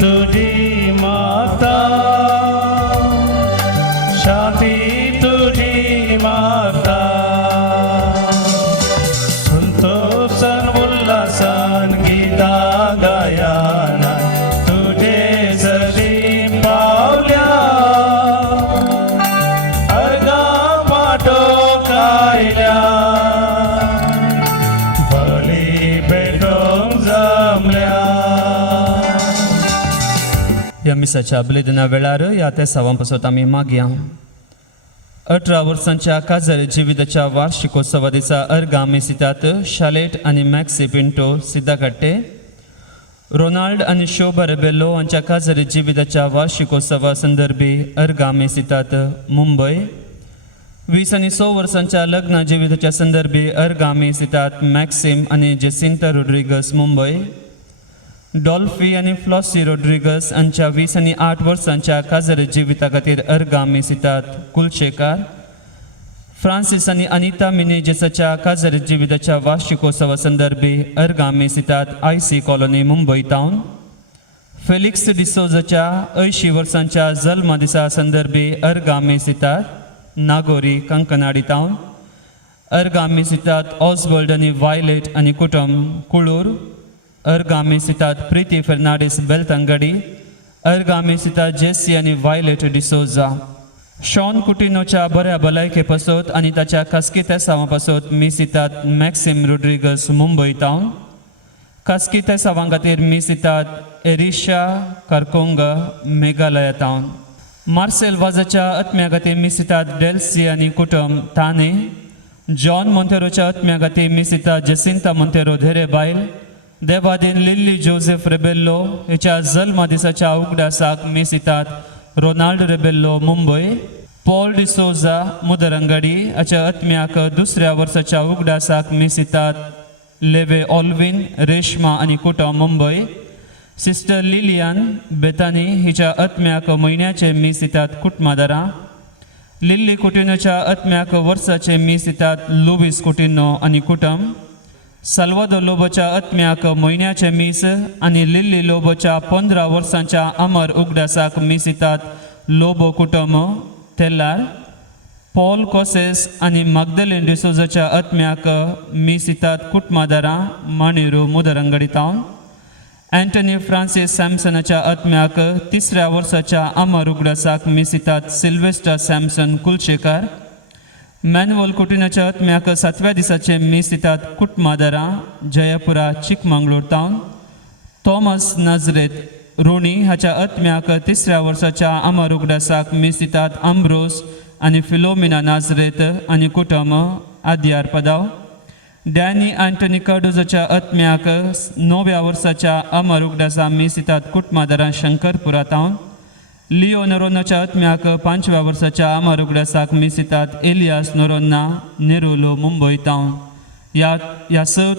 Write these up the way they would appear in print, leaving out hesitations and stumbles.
तुझी माता, शांती तुझी माता. संतोषन उल्हासन गीता गायना तुझे सरी पावल्या. अर्गा माटो कायल्या बळी भेटोंक जमल्या. ह्या मिसाच्या बलिदाना वेळार ह्या त्या सवां पासत आमी मागया. 18 वर्सांच्या काजर जिविताच्या वार्षिकोत्सवा दिसा अर्गा आमी सितात शालेट आनी मॅक्सी पिंटो सिद्धाकट्टे, रोनाल्ड आनी शोभा रेबेलो हांच्या काजर जिविताच्या वार्षिकोत्सवा संदर्भी अर्गा आमी सितात मुंबय. 20 आनी 6 वर्सांच्या लग्न जिविताच्या संदर्भी अर्गा आमी सितात मॅक्सिम आनी जेसिंता रोड्रिगस मुंबय. डॉल्फी आनी फ्लॉसी रोड्रिगस हांच्या 20 आनी 8 वर्सांच्या काजर जिविता खातीर अर्गा आमी सितात कुलशेकार. फ्रांसीस आनी अनिता मिनेजेसाच्या काजर जिविताच्या वार्षिकोत्सवा संदर्भी अर्गा आमी सितात IC कॉलनी मुंबय टावन. फेलिक्स डिसोजाच्या 80 वर्सांच्या जल्म दिसा संदर्भी अर्गा आमी सितात नागोरी कंकनाडी टावन. अर्गा आमी सितात ऑस्वर्ल्ड आनी वायलेट आनी कुटुंब कुळूर. अर्गा आमी सितात प्रीती फेर्नांडीस बेलतंगडी. अर्गा आमी सितात जेसी आनी वायलेट डिसोजा. शॉन कुटिनोच्या बऱ्या भलायके पासत आनी ताच्या खासकी सावां पासत मी सितात मॅक्सिम रोड्रिगस मुंबय टावन. खासकी सावां खातीर मी सितात एरिशा कारकोंगा मेघालया टावन. मार्सेल वाजाच्या आत्म्या खातीर मी सितात डेल्सी आनी कुटुंब थाने. जॉन मोंतेरोच्या आत्म्या खातीर मी सितात जेसिंता मोंतेरो धेरे बायल. देवादीन लिल्ली जोसेफ रेबेल्लो हिच्या जल्म दिसाच्या उगडासाक मी सितात रोनाल्ड रेबेल्लो मुंबय. पॉल डिसोजा मुदरंगडी हाच्या आत्म्याक दुसऱ्या वर्साच्या उगडासाक मी सितात लेवे ऑल्विन रेशमा आनी कुटुंब मुंबय. सिस्टर लिलियन बेतानी हिच्या आत्म्याक म्हयन्याचे मी सितात कुटमादारा. लिल्ली कुटिनोच्या आत्म्याक वर्साचे मी सितात लुवीस कुटिनो आनी कुटुंब. साल्वादो लोबोच्या आत्म्याक म्हयन्याचे मीस आनी लिल्ली लोबोच्या 15 वर्सांच्या अमर उगडासाक मी सितात लोबो कुटुंब तेल्लार. पॉल कोसेस आनी मगदलेन डिसोजाच्या आत्म्याक मी सितात कुटमादारा माणिरू मुदरंगडी टावन. अँटनी फ्रांसीस सॅमसनाच्या आत्म्याक 3ऱ्या वर्साच्या अमर उगडासाक मी सितात सिल्वेस्टर सॅमसन कुलशेकार. मॅन्युअल कुटिनाच्या आत्म्याक 7व्या दिसाचे मी सितात कुटमादारा जयपुरा चिकमंगळूर टावन. थॉमस नाझरेत रोणी हाच्या आत्म्याक 3ऱ्या वर्साच्या अमर उगडासाक मी सितात अम्ब्रोस आनी फिलोमिना नाझरेत आनी कुटुंब आद्यार पदाव. डॅनी अँटनी कार्डोजाच्या आत्म्याक 9व्या वर्साच्या अमर उगडासा मी सितात कुटमादारा शंकरपुरा टावन. लिओ नोरोनाच्या आत्म्याक 5व्या वर्साच्या अमर उगडासाक मी सितात एलियास नोरोन्ना नेरुलो मुंबय टावन. ह्या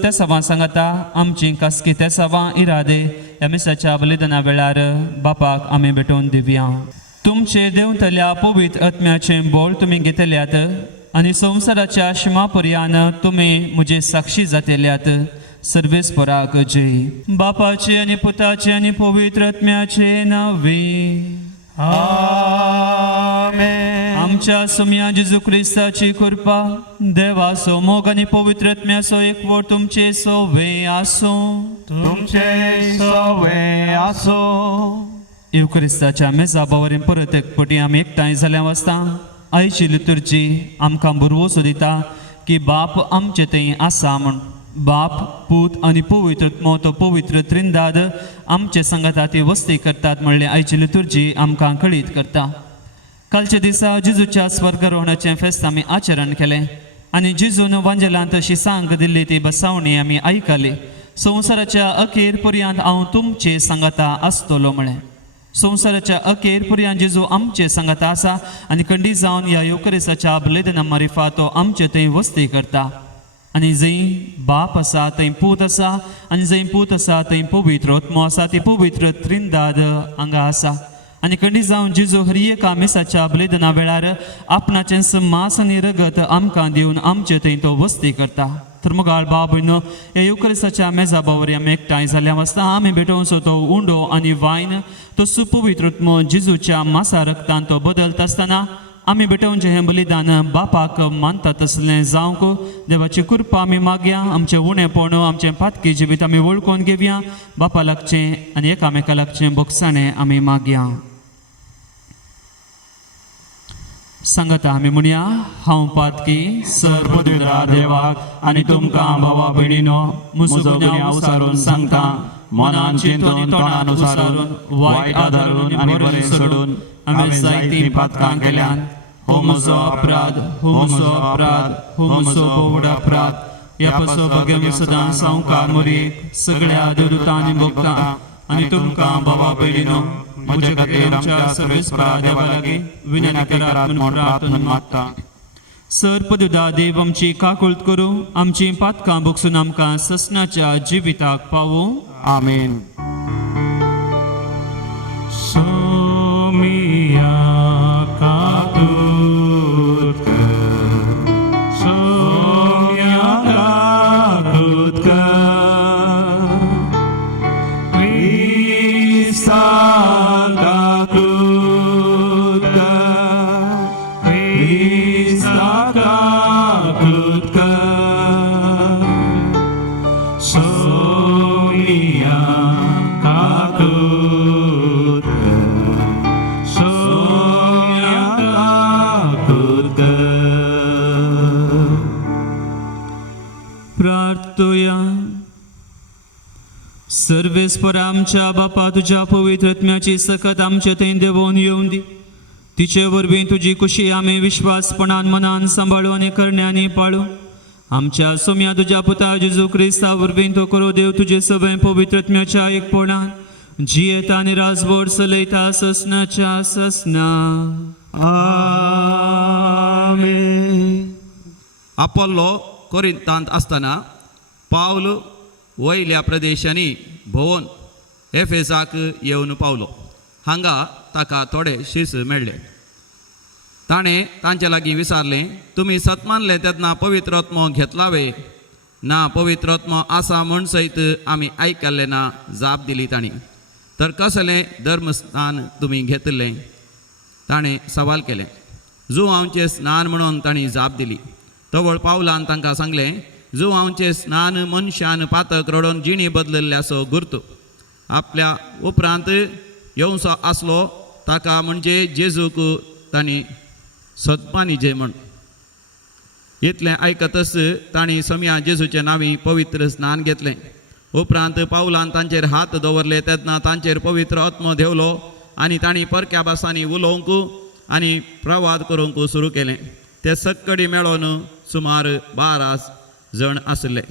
त्या सवां सांगता आमची खासकी त्या सवां इरादे ह्या मिसाच्या बलिदाना वेळार बापाक आमी भेटोवन दिवया. तुमचे देंवतल्या पवित्र आत्म्याचे बोळ तुमी घेतल्यात आनी संवसाराच्या शिमापर्यान तुमी म्हजे साक्षी जातेल्यात. सर्वेस्पराक जय. बापाचे आनी पुताचे आनी पवित्र आत्म्याचे नांवे. आमेन. आमच्या सुम्या जेजू क्रिस्ताची कृपा देवाचो मोग आनी पवित्र आत्म्याचो एकवट तुमचे सोवे आसो. तुमचे सवे आसो. युक्रिस्ताच्या मेजाबावरील परत एक पटी आमी एकठांय जाल्या वाचता. आयची लितुर्जी आमकां बरवो सोदिता की बाप आमचे थंय आसा म्हण. बाप पूत आनी पवित्र आत्मो तो पवित्र त्रिंदाद आमचे संगता ती वस्ती करतात म्हणले आयची लितुर्जी आमकां कळीत करता. कालच्या दिसा जेजूच्या स्वर्गारोहणाचें फेस्त आमी आचरण केलें आनी जेजून वांजेलांत अशी सांग दिल्ली ती बसावणी आमी आयकली. संवसाराच्या अखेर पर्यंत हांव तुमचे संगता आसतलो म्हळें. संवसाराच्या अखेर पर्यंत जेजू आमचे संगता आसा आनी खंडी जावन ह्या युक्रिस्ताच्या बलिदाना मारिफा तो आमचे थंय वस्ती करता. आनी जंय बाप आसा थंय पूत आसा आनी जंय पूत आसा थंय पवित्र आत्मो आसा ती पवित्र त्रिंदाद हांगा आसा. आनी खंडी जावन जेजू हर एका मिसाच्या बलिदाना वेळार आपणाचें मांस आनी रगत आमकां दिवन आमचे थंय तो वस्ती करता. तर मुगाळ बाबूनो ह्या युक्रिस्ताच्या मेजाबावर आमी एकठांय जाल्ल्या वासता आमी भेटोवचो तो उंडो आनी वायन तो सुपवित्रत्म जेजूच्या मासा रक्तान तो बदलत आसतना आमी भेटोवचें हें बलिदान बापाक मानता तसलें जावंक देवाची कृपा आमी मागया आमचें उणेपण आमचें पातकी जिवीत आमी वळखून घेवया बापा लागचें आनी एकामेका लागचें बोगसाणें आमी मागया सांगता आमी म्हणया हांव पातकी सर्वोदरा देवाक आनी तुमकां भावा भयणीनो म्हजो गुन्यांव उसारून सांगता मनान चिंतून तोंडान उसारून वायट आदारून आनी बरें सोडून आमी जायतीं पातकां केल्यान हो म्हजो अपराध हो म्हजो अपराध हो म्हजो बोवड अपराध ह्या पासो भगेम सदां सावकार मोरीक सगळ्या देवदूतां आनी भक्तां आनी तुमकां भावा भयणीनो म्हजे खातीर आमच्या सर्वेस्परा देवा लागीं विनंती करात म्हूण प्रार्थना मागता सर्पदुदा देव आमची काकुळट करूं आमची पातकां भोगसून आमकां ससनाच्या जिविताक पावूं आमीन. सोमिया काकूत कर सोमिया काकूत कर क्रिस्ता काकूत कर क्रिस्ता काकूत कर सोमिया काकूत प्रार्थुया सर्वेस्परा आमच्या बापा तुझ्या पवित्र आत्म्याची सकत आमचे थंय देवून येवं दी तिचे वरवीं तुजी खुशी आमी विश्वासपणान मनान सांबाळून आनी करण्यांनी पाळूं आमच्या सोम्या तुज्या पुता जेजू क्रिस्ता वरवीं तो करो देव तुजे सगळे पवित्र आत्म्याच्या एकपणान जियेता आनी राजभर चलयता ससनाच्या ससना आमीन. आपोल्लो कोरिंतांत आसतना पावल वयल्या प्रदेशांनी भोंवून एफेसाक येवन पावलो. हांगा ताका थोडे शिस मेळ्ळे. ताणें तांचे लागीं विचारलें तुमी सत मानले तेन्ना पवित्र आत्मो घेतलावे ना पवित्र आत्मो आसा म्हण सयत आमी आयकल्लें ना जाप दिली तांणी. तर कसलें धर्मस्नान तुमी घेतलें ताणें सवाल केलें. जुवांवचें स्नान म्हणून तांणी जाप दिली. तवळ पावलान तांकां सांगलें जुवांवचें स्नान मनशान पातक रडोवन जिणी बदलल्ल्याचो गुर्त आपल्या उपरांत येवचो आसलो ताका म्हणजे जेजूक तांणी सतपानीजे म्हण. इतलें आयकतच तांणी सम्या जेजूचे नांवी पवित्र स्नान घेतलें. उपरांत पावलान तांचेर हात दवरले तेन्ना तांचेर पवित्र आत्मो देवलो आनी तांणी परक्या भासांनी उलोवंक आनी प्रवाद करूंक सुरू केलें. ते सक्कडी मेळोन सुमार 12 जण आसले.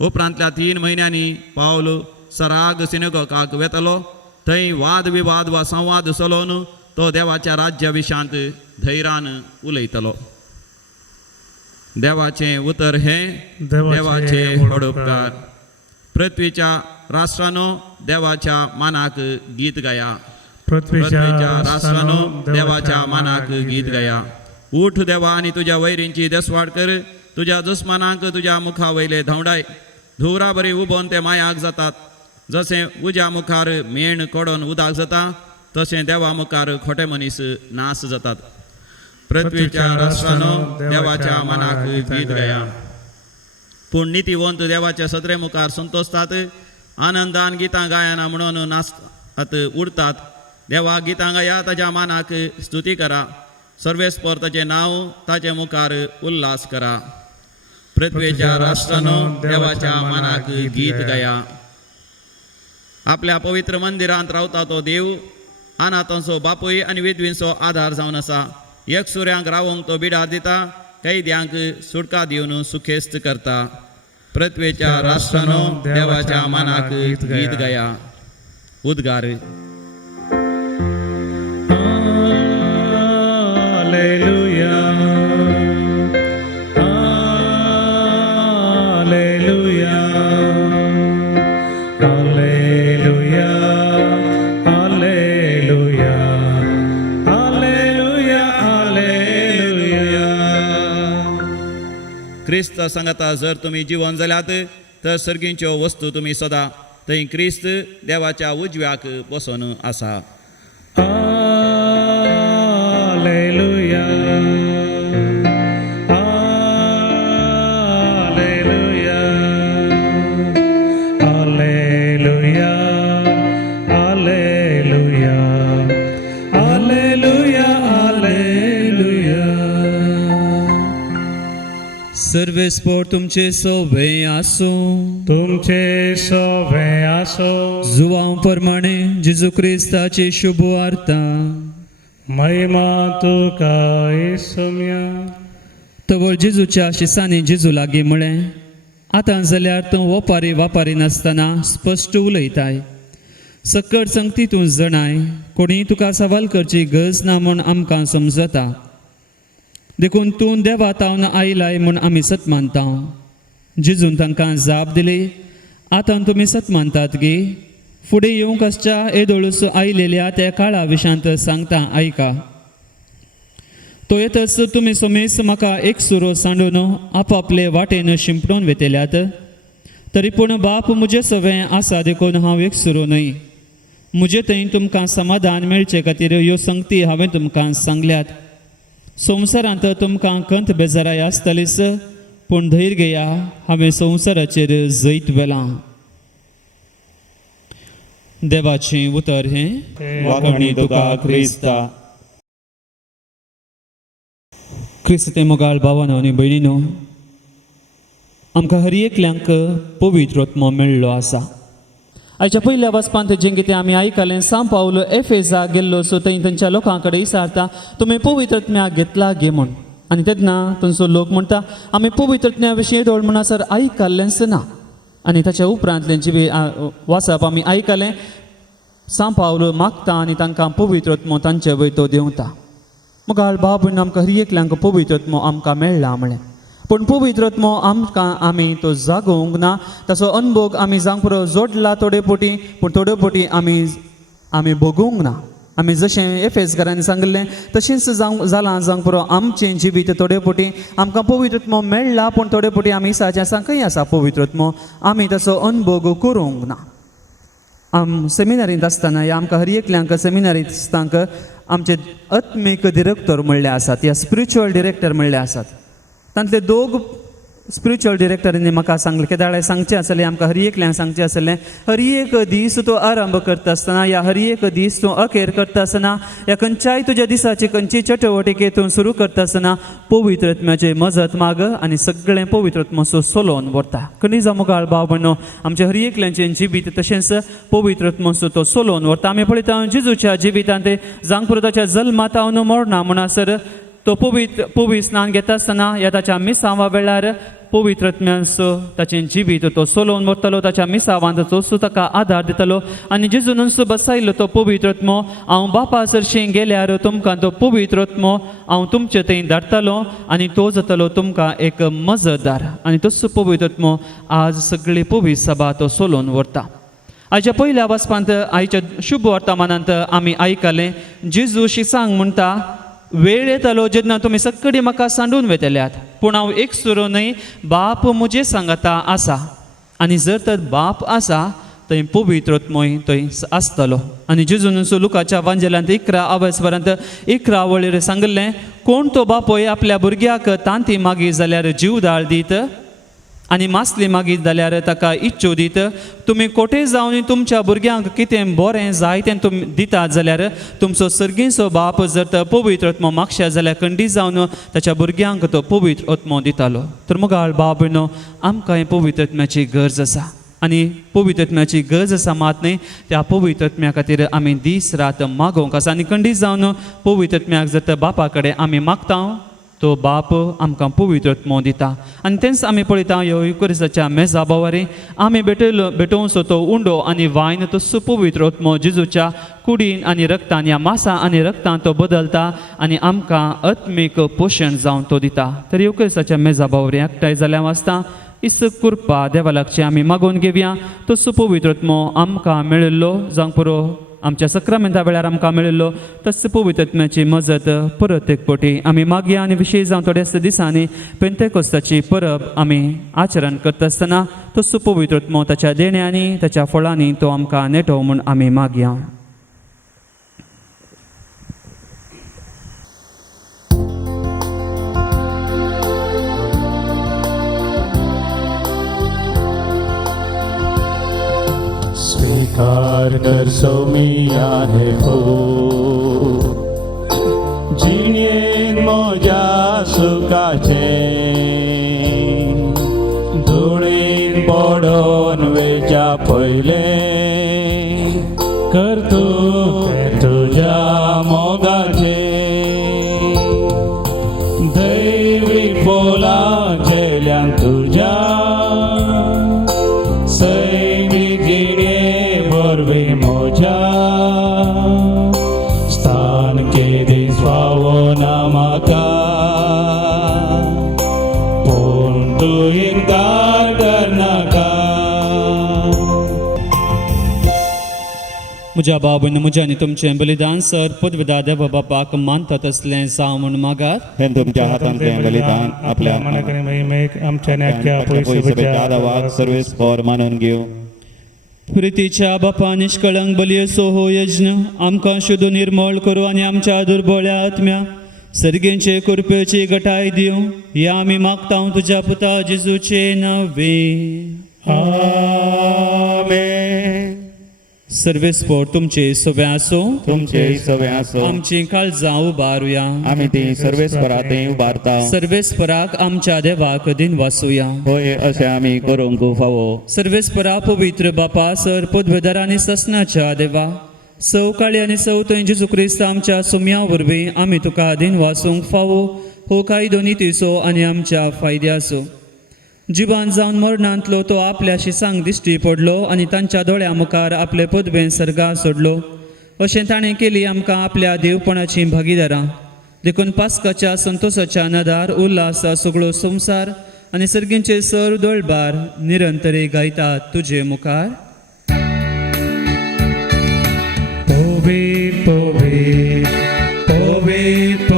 उपरांतल्या 3 म्हयन्यांनी पावल सराग सिनेगोगाक वेतलो. थंय वाद विवाद वा संवाद चलोवन तो देवाच्या राज्या विशांत धैर्यान उलयतलो. देवाचें उतर हें देवाचे व्हड उपकार. पृथ्वीच्या राष्ट्रानो देवाच्या मानाक गीत गाया. पृथ्वीच्या राष्ट्रानो देवाच्या मानाक गीत गाया. उठ देवा आनी तुज्या वैरींची देसवाड कर. तुज्या दुस्मानांक तुज्या मुखा वयले धांवडाय. धुवरा बरी उबोन ते मायाक जातात. जशें उज्या मुखार मेण कोडोन उदाक जाता तशें देवा मुखार खोटे मनीस नास जातात. पृथ्वीच्या राष्ट्रानो देवाच्या मानाक गीत गाया. पूण नितीवंत देवाच्या सत्रे मुखार संतोषतात. आनंदान गितां गायना म्हणून नाचतात उडतात. देवा गितां गाया ताच्या मानाक स्तुती करा. सर्वेस्पर ताचें नांव ताचे मुखार उल्हास करा. पृथ्वीच्या राष्ट्रानो देवाच्या मानाक गीत गाया. आपल्या पवित्र मंदिरांत रावता तो देव अनाथांचो बापूय आनी विधवींचो आधार जावन आसा. एकसुऱ्यांक रावंक तो बिडार दिता. कैद्यांक सुटका दिवन सुखेस्त करता. पृथ्वीच्या राष्ट्रानो देवाच्या मानाक गीत गाया. उद्गार. Alleluia, Alleluia, Alleluia, Alleluia, Alleluia, Alleluia. क्रिस्त सांगता जर तुमी जिवन जाल्यात तर सर्गींच्यो वस्तू तुमी सदां थंय क्रिस्त देवाच्या उजव्याक बसून आसा. Alleluia. Alleluia. Alleluia. Alleluia. Alleluia. Alleluia. सर्वे स्पोर तुमचे सोवे आसो. तुमचे सोवे आसो. जुवां प्रमाणे जेजू क्रिस्ताची शुभ वार्ता. महिमा तुका येसुम्या. तवळ जेजूच्या शिसांनी जेजू लागीं म्हळें, आतां जाल्यार तूं वापारी नासतना स्पश्ट उलयताय. सकट संगती तूं जणाय, कोणी तुका सवाल करची गरज ना म्हूण आमकां समजता. देखून तूं देवा तावन आयलाय म्हूण आमी सत मानता. जेजून तांकां जाप दिली, आतां तुमी सत मानतात गे. फुडें येवंक आसच्या येदोळूस आयलेल्या त्या काळा विशांत सांगता आयका. तो येतच तुमी सोमेस म्हाका एक सुरो सांडून आपापले वाटेन शिंपडून वेतेल्यात. तरी पूण बाप म्हजे सवें आसा देखून हांव एक सुरो न्हय. म्हजे थंय तुमकां समाधान मेळचे खातीर ह्यो संगती हांवें तुमकां सांगल्यात. संवसारांत तुमकां कंत बेजाराय आसतलीच, पूण धैर्य घेया, हांवें संवसाराचेर जैत वेलां. देवाचें उतर हें वागणी तुका क्रिस्ता. क्रिस्त ते मोगाळ भावानो आनी भयणीनो, आमकां हर एकल्यांक पवित्र आत्मो मेळ्ळो आसा. आयच्या पयल्या वचपांत जें कितें आमी आयकलें, सांव पावलो एफेसा गेल्लो सो थंय तांच्या लोकां कडेन विचारता, तुमी पवित्र आत्म्याक घेतला गे म्हूण. आनी तेन्ना थंयचो लोक म्हणटा, आमी पवित्र आत्म्या विशीं येदोळ म्हणसर आयकल्लेंच ना. आनी ताच्या उपरांतलें जी वाचप आमी आयकलें, सांव पावलो मागता आनी तांकां पवित्र आत्मो तांचे वयर तो देंवता. मोगाळ भाव भयण, आमकां हर एकल्यांक पवित्र आत्मो आमकां मेळ्ळा म्हळें. पूण पवित्र आत्मो आमी तो जागोवंक ना. ताचो अनुभव आमी जावंक पुरो जोडला थोडे पोटी, पूण थोड्यो पोटी आमी भोगूंक ना. आमी जशें एफेसकारांनी सांगलें तशेंच जालां जावंक पुरो आमचें जिवीत. थोडे पोटी आमकां पवित्र आत्मो मेळ्ळा, पूण थोडे पोटी आमी दिसाचें आसा खंय आसा पवित्र आत्मो, आमी ताचो अनुभव करूंक ना. सेमिनारींत आसतना या आमकां हर एकल्यांक सेमिनारींत आसतांक आमचे आत्मीक डिरेक्टर म्हणले आसात, या स्पिरिच्युअल डिरेक्टर म्हणले आसात. तांतले दोग स्पिरिच्युअल डिरेक्टरांनी म्हाका सांगलें केदाळे सांगचें आसलें, आमकां हर एकल्यांक सांगचें आसलें, हर एक दीस तूं आरंभ करता आसतना, या हर एक दीस तूं अखेर करता आसतना, या खंयच्याय तुज्या दिसाची खंयची चटवटिके तूं सुरू करता आसतना पवित्र आत्म्याची मजत माग आनी सगळें पवित्र आत्मो सोलोवन व्हरता. खंय जावं मुखार भाव भयणो, आमच्या हर एकल्यांचें जिवीत तशेंच पवित्र आत्मो तो सोलोवन व्हरता. आमी पळयता जेजूच्या जिवितांत जावंक पुरो ताच्या जल्मात हांव मरना म्हणसर तो पवित्र स्नान घेता आसतना ह्या ताच्या मिसांवा वेळार पवित्र आत्म्याचो ताचें जिवीत तो सोलोवन व्हरतलो. ताच्या मिसावांत तो ताका आदार दितलो. आनी जेजूनच बसयलो तो पवित्र आत्मो, हांव बापा सरशीं गेल्यार तुमकां तो पवित्र आत्मो हांव तुमचे थंय धाडटलो आनी तो जातलो तुमकां एक मजतदार. आनी तसो पवित्र आत्मो आज सगळी पवित्र सभा तो सोलोवन व्हरता. आयच्या पयल्या वचपांत आयच्या शुभ वर्तमानांत आमी आयकलें, जेजू शिसांक म्हणटा, वेळ येतलो जेन्ना तुमी सगळीं म्हाका सांडून वेतेल्यात, पूण हांव एक सुरो न्हय, बाप म्हजे सांगता आसा. आनी जर तर बाप आसा थंय पवित्र आत्मोय थंय आसतलो. आनी जेजून लुकाच्या वांजेलांत 11 वळेर सांगलें, कोण तो बापोय आपल्या भुरग्याक तांती मागीत जाल्यार जीवदाळ दीत आनी मासली मागीत जाल्यार ताका इच्छो दीत. तुमी कोठे जावन तुमच्या भुरग्यांक कितें बरें जाय तें तुमी दितात जाल्यार तुमचो सर्गीचो बाप जर तर पवित्र आत्मो मागशा जाल्यार खंडी जावन ताच्या भुरग्यांक तो पवित्र आत्मो दितालो. तर मुगाळ बाब भयणो, आमकां हे पवित्र आत्म्याची गरज आसा. आनी पवित्र आत्म्याची गरज आसा मात न्ही, त्या पवित्र आत्म्या खातीर आमी दीस रात मागोवंक आसा. आनी खंडी जावन पवित्र आत्म्याक जर तर बापा कडेन आमी मागता, तो बाप आमकां पवित्र आत्मो दिता. आनी तेंच आमी पळयता ह्यो युकरिस्ताच्या मेजा बोवारी आमी भेटोवचो तो उंडो आनी वायन तसो पवित्र आत्मो जेजूच्या कुडीन आनी रक्तान, ह्या मासा आनी रक्तान तो बदलता आनी आमकां आत्मीक पोशण जावन तो दिता. तर युकरिस्ताच्या मेजा बोवारी एकठांय जाल्या वाचता, इस कृपा देवा लागची आमी मागोवन घेवया. तसो पवित्र आत्मो आमकां मेळिल्लो जावंक पुरो आमच्या सक्रामेंता वेळार आमकां मेळिल्लो तस्य पवित्र आत्म्याची मजत परत एक पोटी आमी मागया आनी विशेश जावन थोड्याच दिसांनी पेंतेकोस्ताची परब आमी आचरण करता आसतना तसो पवित्र आत्मो ताच्या देण्यांनी ताच्या फळांनी तो आमकां नेटो म्हूण आमी मागया. स्वीकार कर सौमिया हे हो जिणेन म्हज्या सुखाचे धुळीन पडोन वेच्या पयले कर तूं तें तुज्या मोगाचे दैवी पोलां जेल्यान तुज्या सैमी जिणे बरवे मोजा स्थान केदी स्वावो ना म्हाका पूण तूं इन्कार करनाका. म्हज्या बाबून म्हज्या आनी तुमचें बलिदान सर पदवेदा देव बापाक मानतात असलें जावं म्हूण मागात. हे तुमच्या हातांतलें बलिदान आपल्या मनाकडे महिमेक आमच्या आणि अख्ख्या पयसुबेच्या आदावाक सर्वेस्पर मानून घेव. प्रितीच्या बापा निष्कळंक बली असो हो यज्ञ आमकां शुद्ध निर्मळ करूं आनी आमच्या दुर्बळ्या आत्म्या सर्गेंचे कृपेची गटाय दिवं हे आमी मागता तुज्या पुता जेजूचे नांवे. आमेन. सर्वेस्पोर तुमचे सवे आसो तुमचे सवे आसो. आमची काळजां उबारुया आमी ती सर्वेस्परांतय उबारता. सर्वेस्पराक आमच्या देवाक दिन वासुया. होय अशें आमी करूंक फावो. सर्वेस्परा पवित्र बापा सर पदवेदार आनी ससनाच्या देवा सवकाळी आनी सवतय जेजू क्रिस्त आमच्या सुम्या वरवीं आमी तुका दिन वासूंक फावो हो कायदो नितीचो आनी आमच्या फायद्याचो. जिवान जावन मरणांतलो तो आपल्याशी सांग दिश्टी पडलो आनी तांच्या दोळ्या मुखार आपले पदवेन सर्गा सोडलो. अशें ताणें केली आमकां आपल्या देवपणाची भागीदारां देखून पास्काच्या संतोशाच्या नदार उल्हास सगळो संवसार आनी सर्गींचे सर दोळबार निरंतरे गायतात तुजे मुखार. पवित्र पवित्र पवित्र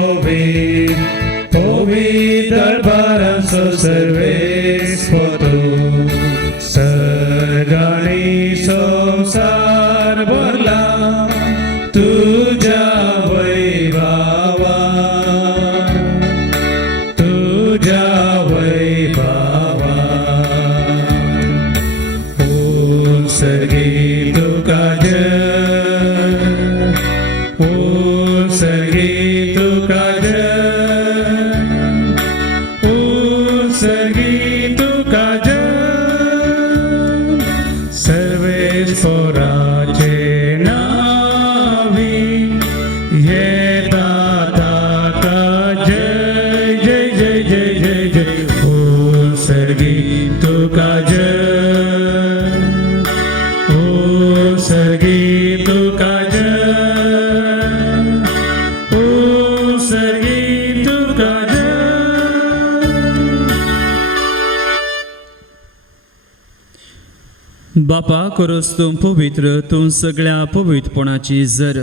पवित्र दरबारांचो सर्वेस्पर तूं सर्गांनी संवसार भरला तुज्या वैभवान तुज्या वैभवान सर्गी तुका बापा करोस तूं पवित्र तूं सगळ्या पवित्रपणाची जर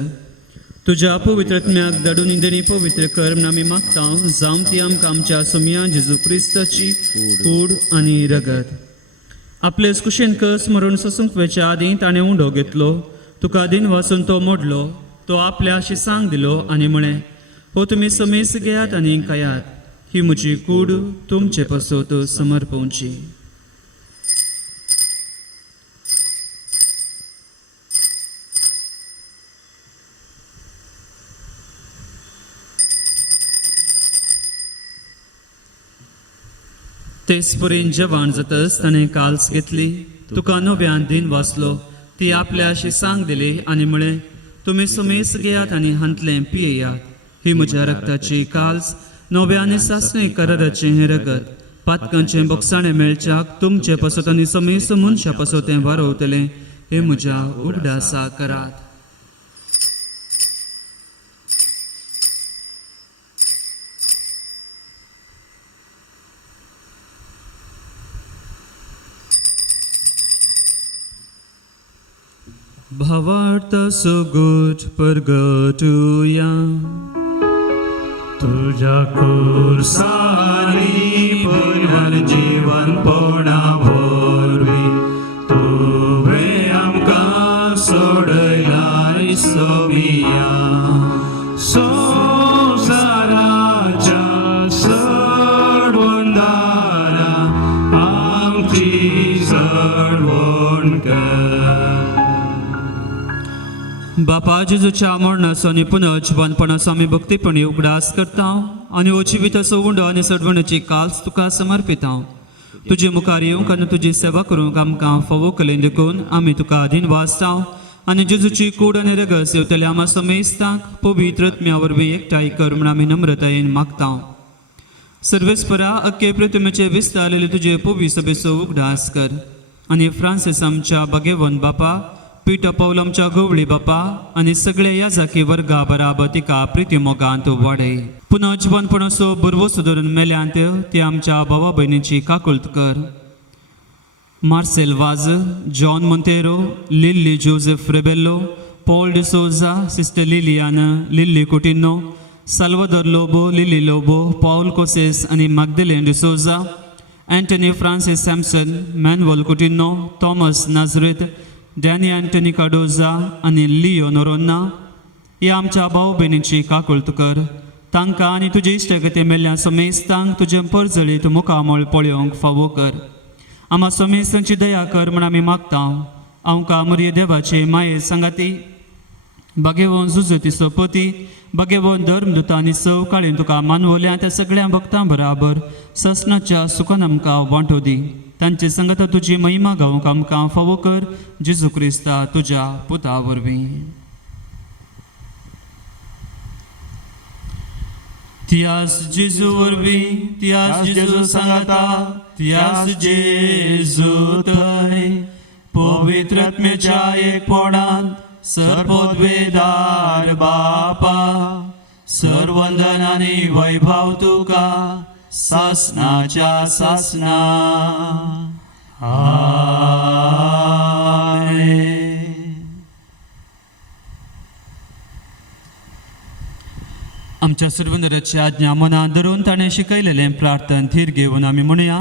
तुज्या पवित्रत्म्याक धाडून इंदणी पवित्र कर म्हूण आमी मागता जावं ती आमकां आमच्या सुम्या जेजू क्रिस्ताची कूड आनी रगत. आपलेच कुशीन कस मरून ससूंक वेच्या आदीं ताणें उंडो घेतलो तुका दिन वासून तो मोडलो तो आपल्याशी सांग दिलो आनी म्हळें हो तुमी समेस घेयात आनी खायात ही म्हजी कूड तुमचे पसोत समर्पवची. तेच परेन जेवण जातच ताणें काल्स घेतली तुका नव्यान दिन वाचलो ती आपल्याशी सांग दिली आनी म्हळें तुमी समेस घेयात आनी हांतलें पियेयात ही म्हज्या रक्ताची काल्स नव्यान सासणे कराराचें हें रगत पातकांचें बोगसाणें मेळच्याक तुमचे पसत आनी समेस मनशा पसोतें वारवतलें हे म्हज्या उगडासा करात. भावार्थ सुगुट परगटुया तुझ्या कुर्सानी पुनर्जीवन पोणा भोरवी तुवे आमकां सोडलाय सोमिया संसाराच्या सडवंदारा आमची सडवण कर. बापा जेजूच्या मरणाचो आनी पुनर्जीवनपणाचो आमी भक्तीपणी उगडास करता आनी ओजिवीत असो उंड आनी सडवणेची काल्स तुका समर्पिता. तुजे मुखार येवंक आनी तुजी सेवा करूंक आमकां फोवो कलेन देखून आमी तुका आधीन वाचता आनी जेजूची कूड आनी रगस येवतले आमा समेस्तांक पवित्र आत्म्या वरवीं एकठांय कर म्हूण आमी नम्रतायेन मागता. सर्वेस्परा अख्खे पृथ्वीचे विस्तारलेले तुजे पवी सभेचो उगडास कर आनी फ्रांसीस आमच्या भगेवन बापा पीठ पौल आमच्या गवळी बापा आनी सगळे याजाकी वर्गा बराबर तिका प्रिती मोगांत वाडय. पुनर्जीवनपणाचो बरवो सुदारून मेल्यांत ती आमच्या भावा भयणीची काकुळट कर. Marcel Vaz, John Monteiro, Lily Joseph Rebello, Paul D'Souza, sister Lillian, Lily Coutinho, Salvador Lobo, Lily Lobo, Paul कोसेस आनी Magdalene D'Souza, Antony Francis Samson, Manuel Coutinho, Thomas Nazareth, Danny Antony Cardozo आनी लिओ नोरोन्ना ह्या आमच्या भाव भयणीची काकुळट कर. तांकां आनी तुजे इश्टगती मेल्ल्या समेस्तांक तुजे परजळीत मुखामळ पळोवंक फावो कर. आमा समेस्तांची दया कर म्हूण आमी मागता. आमकां मुरये देवाचे माये संगाती भगेवन झुजतीचो पती भगेवन धर्मदुता आनी सवकाळीन तुका मानवल्या त्या सगळ्या भक्तां बराबर ससनाच्या सुखान आमकां वांटो दी. तांचे संगत तुजी महिमा गावंक आमकां फावो कर. जेजू क्रिस्ता तुज्या पुता वरवीं. तियास जेजू वरवीं तियास जेजू सांगता तियास जेजू थंय पवित्र आत्म्याच्या एकपणान सर्वोद्वेदार बापा सर्वंदन आनी वैभव तुका सासनाच्या सासना. आमेन. आमच्या सर्वनराची आज्ञा मनात धरून ताणें शिकयलेलें प्रार्थन थीर घेवन आमी म्हणया.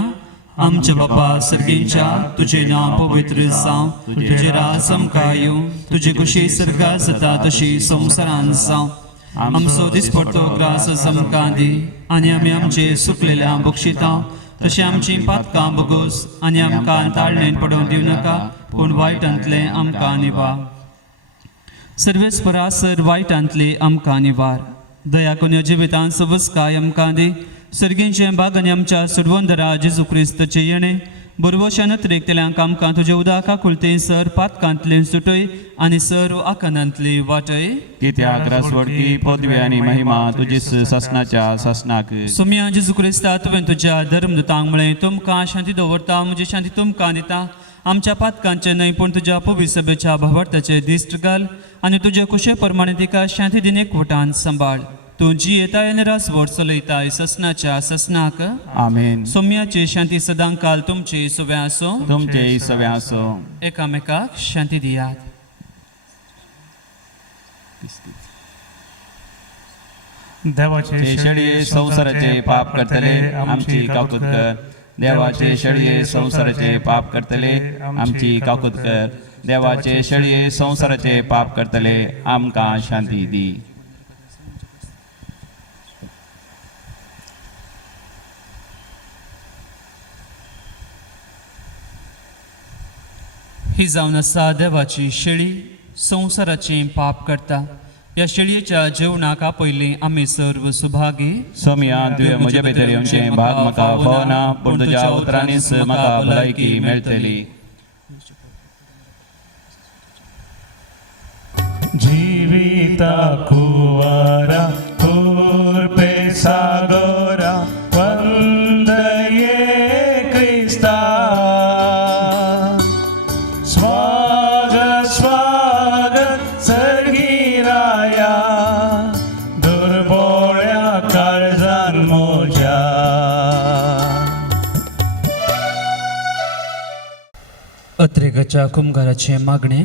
आमच्या बापा सर्गेच्या तुझे नांव पवित्र जावं तुझे राज आमकां येवं तुजी कुशी सर्गात जाता तशी संवसारांत जावं. आमचो दिसपडटो ग्रास आमकां दी आनी आमी आमचे सुकलेल्या बक्षिता तशें आमची पातकां बगोस आनी आमकां ताळणेन पडोवन दिवं नाका पूण वायटांतलें आमकां निवार. सर्वेस्परा सर वायटांतली आमकां निवार. दया करून जिवितांत सवस्काय आमकां दी. सर्गींचें बाग आनी आमच्या सुडवंदरा जेजू क्रिस्तचे येणें बरवशान त्रेकतल्यांक आमकां तुज्या उदका कुलतें सर पातकांतलें सुटय आनी सर्व आकांतांतली वाटय. कित्याक रसवडकी पदवी आनी महिमा तुजीच ससनाच्या ससनाक. सोम्या जेजू क्रिस्ता तुवें तुज्या धर्मदुतांक म्हळें तुमकां शांती दवरता म्हजी शांती तुमकां दिता. आमच्या पातकांचे न्हय पूण तुज्या पवी सभेच्या भावार्थाचे दिश्ट घाल आनी तुज्या कुशे प्रमाणे तिका शांती दिन एकवटान सांबाळ. तूं जी येताय आनी रासवड चलयताय ससनाच्या ससनाक. आमेन. सोम्याची शांती सदां काल तुमची सव्या आसो. तुमचे सव्या आसो. एकामेकाक शांती दियात. देवाचे शेळये संसाराचे पाप करतले आमची काकुत कर. देवाचे शेळये संसाराचे पाप करतले आमची काकुत कर. देवाचे शेळये संसाराचे पाप करतले आमकां शांती दी. ही जावन आसा देवाची शेळी संवसाराचें पाप करता. ह्या शेळयेच्या जेवणाक पयलीं आमी सर्व सुभागी. सोम्या तुवें म्हजे भितर येवचें भाग म्हाका फावना पूण तुज्या उतरांनीच म्हाका भलायकी मेळटली. जीविता कुवारा कुर्पे सागोरा वंदये क्रिस्ता. स्वागत स्वागत सर्गीराया दुर्बोळ्या काळजान मोज्या. अत्रेगच्या कुंभाराचे मागणे.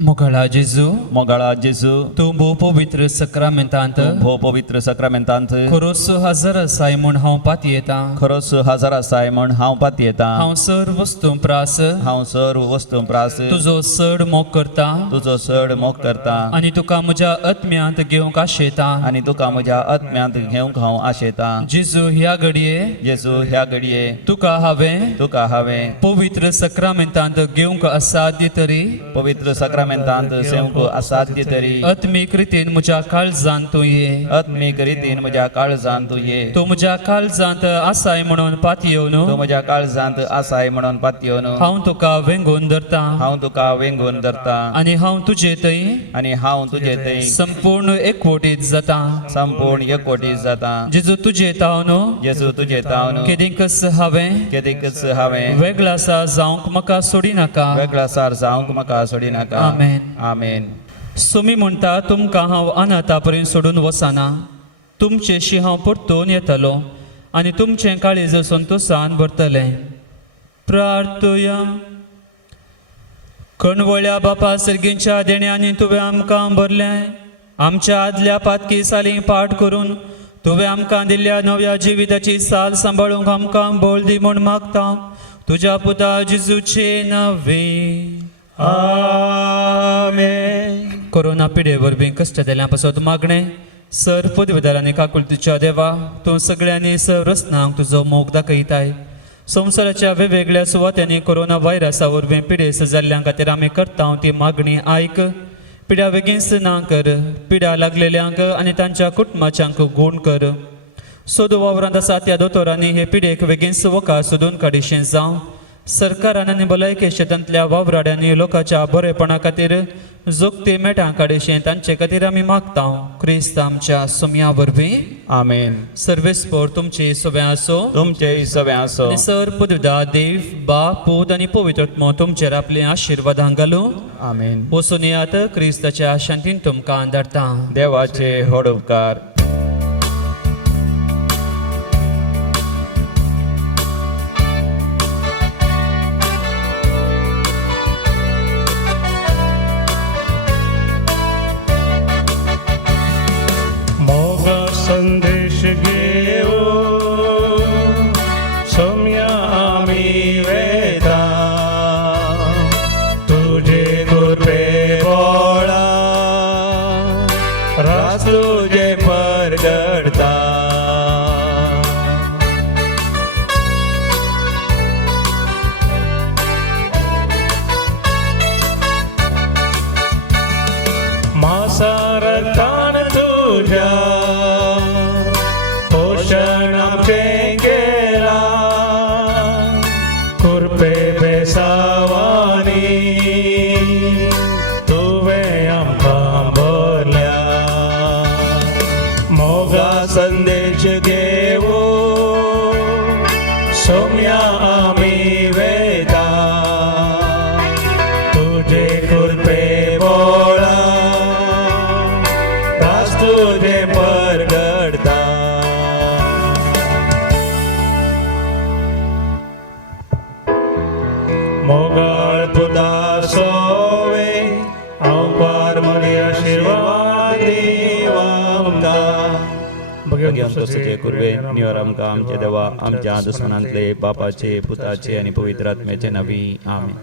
मोगळा जेजू मोगाळा जेजू तूं भोव पवित्र सक्रामेंतांत भोव पवित्र सक्रामेंतांत खरोच हजर आसाय म्हूण हांव पाती येता. खरोच हजर आसाय म्हण हांव पात येता. हांव सर वस्तू प्रास हांव सर्व वस्तू प्रास तुजो चड मोग करता तुजो चड मोग करता आनी तुका म्हज्या आत्म्यांत घेवंक आशेता. आनी तुका म्हज्या आत्म्यांत घेवंक हांव आशेता. जेजू ह्या घडये जेजू ह्या घडये तुका हांवें पवित्र सक्रामेंतांत घेवंक असाध्य तरी पवित्र सक्रामेंतांत सेवंक असाध्य तरी आत्मीक रितीन म्हज्या काळजांत तूं ये. आत्मीक रितीन म्हज्या काळजांत तूं ये. तूं म्हज्या काळजांत आसाय म्हणून पाती येवन तूं म्हज्या काळजांत आसाय म्हणून पातयेवन हांव तुका वेंगोवन धरता हांव तुका वेंगून धरता. आनी हांव तुजे थंय आनी हांव तुजे थंय संपूर्ण एकवटीत जाता. संपूर्ण एकवटी जाता. जेजू तुजे ताव न्हू जेजू तुजे तावन केदींकच हांवें केदीकच हांवें वेगळा आसा जावंक म्हाका सोडी नाका. वेगळा सार जावंक म्हाका सोडी नाका. आमेन. आमेन. सुमी म्हणटा तुमकां हांव अनाथा पर्यंत सोडून वचना. तुमचेशी हांव परतून येतलो आनी तुमचें काळीज संतोशान भरतलें. प्रार्थुया. कणवळ्या बापा सर्गींच्या देण्यांनी तुवें आमकां भरलें. आमच्या आदल्या पातकी साली पाठ करून तुवें आमकां दिल्ल्या नव्या जिविताची साल सांबाळूंक आमकां बळ दी म्हूण मागता तुज्या पुता जेजूचे नांवे. आमेन. कोरोना पिडे वरवीं कश्ट दिल्या पासत मागणें सर पदवीदारांनी काकुलतीच्या देवा तूं सगळ्यांनी सरस्नांक तुजो मोग दाखयताय. संवसाराच्या वेगवेगळ्या सुवात्यांनी कोरोना व्हायरसा वरवीं पिडेस जाल्ल्या खातीर आमी करता ती मागणी आयक. पिड्या बेगीनच ना कर. पिड्या लागलेल्यांक आनी तांच्या कुटुंबाच्यांक गूण कर. सोदू वावरांत आसा त्या दोतोरांनी हे पिडेक बेगीनच वखा सोदून काडिशें जावं. सरकारान आनी भलायकी क्षेत्रांतल्या वावराड्यांनी लोकांच्या बरेपणा खातीर जोगती मेटां काडिशें तांचे खातीर आमी मागता. क्रिस्त आमच्या सुमया वरवीं. आमेन. सर्वेस्पोर तुमची सगळें आसो. तुमचे सगळें आसो. आनी सर पदवीदार देव बाप पूत आनी पवित्र आत्मो तुमचेर आपले आशिर्वादां घालूं. आमेन. वचून येयात. क्रिस्ताच्या शांतीन तुमकां धाडटा. देवाचे व्हड उपकार. संदेश घेऊ सोम्या आम्ही वेदा तुझे गुरबे बोळा रास तुझे परगडता. मासार कान तुझ्या पोषण आमचे गेला कुरपे बेसावानी तुवें आमकां भरल्या. मोगा संदेश घेवो सोम्या आमी वेदा तुझे कुरपे बोळा रास तुझे परगडता. मोगाळ तुदा सोवे हांव पार मगे आशिर्वाद दिवांका. भगवान तुझे कुरवे निवर आमकां आमचे देवा आमच्या दुस्मनांतले बापाचे पुताचे आनी पवित्र आत्म्याचे नवी. आमेन.